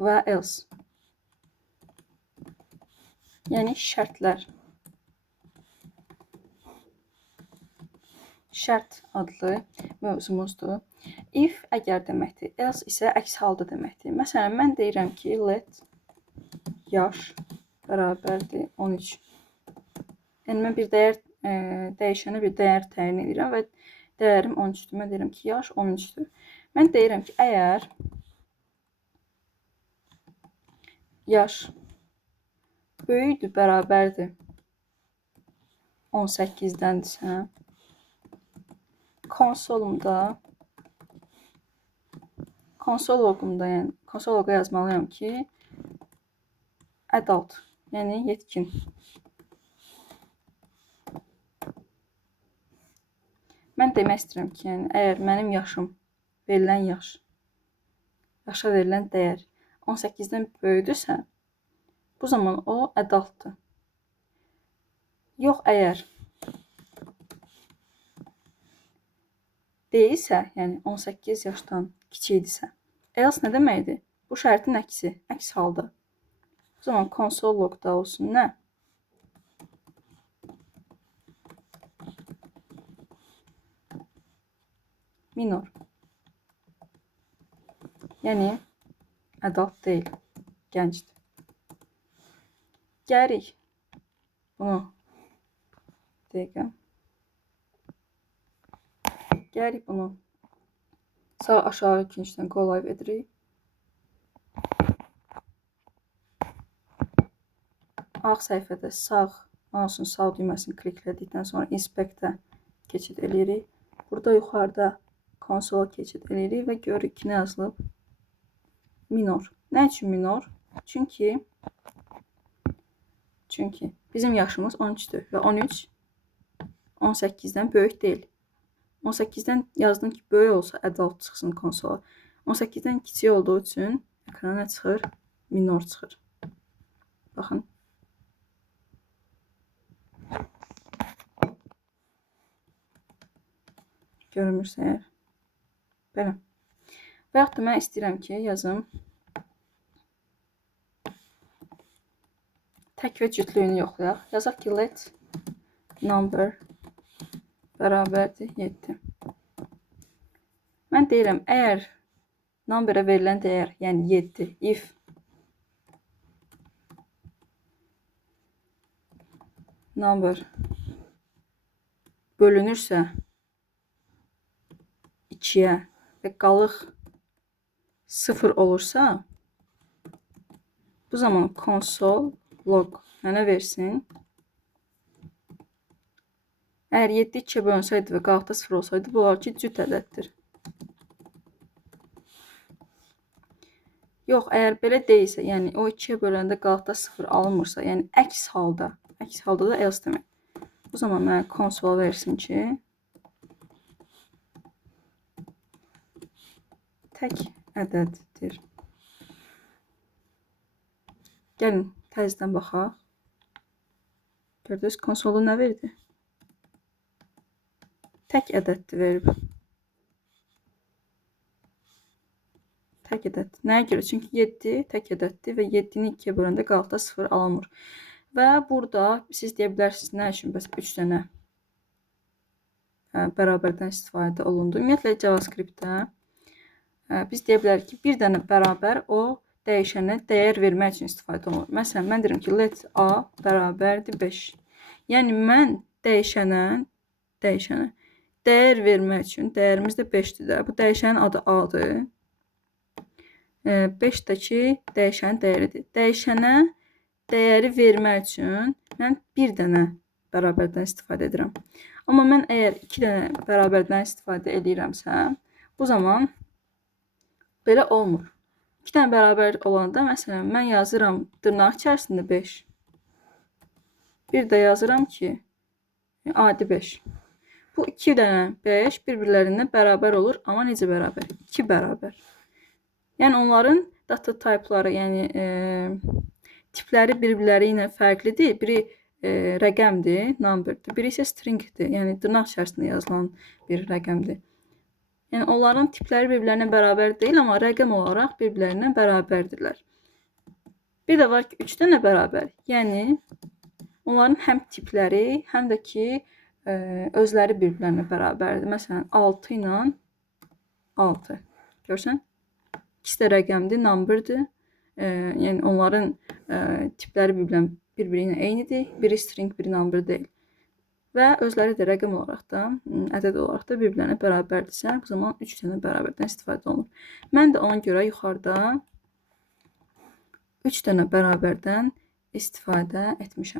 və else. Yəni şərtlər. Şərt adlı mövzumuzdur. If əgər deməkdir, else isə əks halda deməkdir. Məsələn, mən deyirəm ki, let yaş bərabərdir 13. Yəni, mən bir dəyişənə bir dəyər təyin edirəm və dəyərim 13-dür. Mən deyirəm ki, yaş 13-dür. Mən deyirəm ki, əgər yaş böyükdür, bərabərdir 18-dəndirsə, konsol loqa yazmalıyam ki, adult, yəni yetkin. Mən demək istəyirəm ki, yəni, əgər mənim yaşım, verilən yaşa verilən dəyər 18-dən böyüdürsə, bu zaman o adultdur. Yox, əgər deyilsə, yəni 18 yaşdan kiçikdirsə, else nə deməkdir? Bu şərtin əksi, əks halda. O zaman konsol logda olsun nə? Minor. Yəni, adult deyil, gəncdir. Gərik bunu Gərik bunu sağ aşağı ikinciden qolay edirik. Ağ səhifədə sağ mouse'un sağ düyməsini kliklədikdən sonra inspectə keçid edirik. Burada yuxarıda konsola keçid edirik və görürük ki, nə yazılıb? Minor. Nə üçün minor? Çünki bizim yaşımız 13-dür və 13 18-dən böyük deyil. 18-dən yazdım ki, böyük olsa adult çıxsın konsola. 18-dən kiçik olduğu üçün ekrana nə çıxır? Minor çıxır. Baxın. Görünmürsə əgər. Belə. Və yaxud da mən istəyirəm ki, yazım. Tək və cütlüyünü yoxlayaq. Yazaq ki, let number bərabərdir 7. Mən deyirəm, əgər numberə verilən dəyər, yəni 7, if number bölünürsə 2-yə və qalıq 0 olursa, bu zaman console log mənə versin. Əgər 7 2-yə bölünsəydi və qalıqda 0 olsaydı, bu olar ki, cüt ədəddir. Yox, əgər belə deyilsə, yəni o 2-yə böləndə qalıqda 0 alınmırsa, yəni əks halda da else demək. Bu zaman mənə console versin ki, tək ədəddir. Gəlin, təzədən baxaq. Gördünüz, konsolda nə verdi? Tək ədəddir verib. Tək ədəd. Nəyə görə? Çünki 7 tək ədəddir və 7-ni 2-yə böləndə qalıqda 0 alınmır. Və burada siz deyə bilərsiniz, nə üçün bəs 3 dənə bərabərdən istifadə olundu. Ümumiyyətlə, JavaScript-də biz deyə bilərik ki, bir dənə bərabər o dəyişənə dəyər vermək üçün istifadə olunur. Məsələn, mən deyirəm ki, let a bərabərdir 5. Yəni, mən dəyişənə dəyər vermək üçün, dəyərimiz də 5-dir də. Bu dəyişənin adı a-dır. 5-dəki dəyişənin dəyəridir. Dəyişənə dəyəri vermək üçün mən bir dənə bərabərdən istifadə edirəm. Amma mən əgər 2 dənə bərabərdən istifadə edirəmsə, bu zaman belə olmur. 2 dənə bərabər olanda, məsələn, mən yazıram dırnaq içərisində 5. Bir də yazıram ki, adi 5. Bu 2 dənə 5 bir-birlərindən bərabər olur, amma necə bərabər? 2 bərabər. Yəni, onların data type'ları, yəni tipləri bir-birləri ilə fərqlidir. Biri rəqəmdir, numberdir. Biri isə stringdir, yəni dırnaq içərisində yazılan bir rəqəmdir. Yəni onların tipləri bir-birlərinə bərabər deyil, amma rəqəm olaraq bir-birlərinə bərabərdirlər. Bir də var ki, 3 dənə bərabər. Yəni onların həm tipləri, həm də ki özləri bir-birlərinə bərabərdir. Məsələn, 6 ilə 6. Görsən? İkisi də rəqəmdir, numberdir. Yəni onların tipləri bir-biri ilə eynidir. Biri string, biri number deyil. Və özləri də rəqəm olaraq da, ədəd olaraq da bir-birlərinə bərabərdirsə, bu zaman 3 dənə bərabərdən istifadə olunur. Mən də ona görə yuxarıda 3 dənə bərabərdən istifadə etmişəm.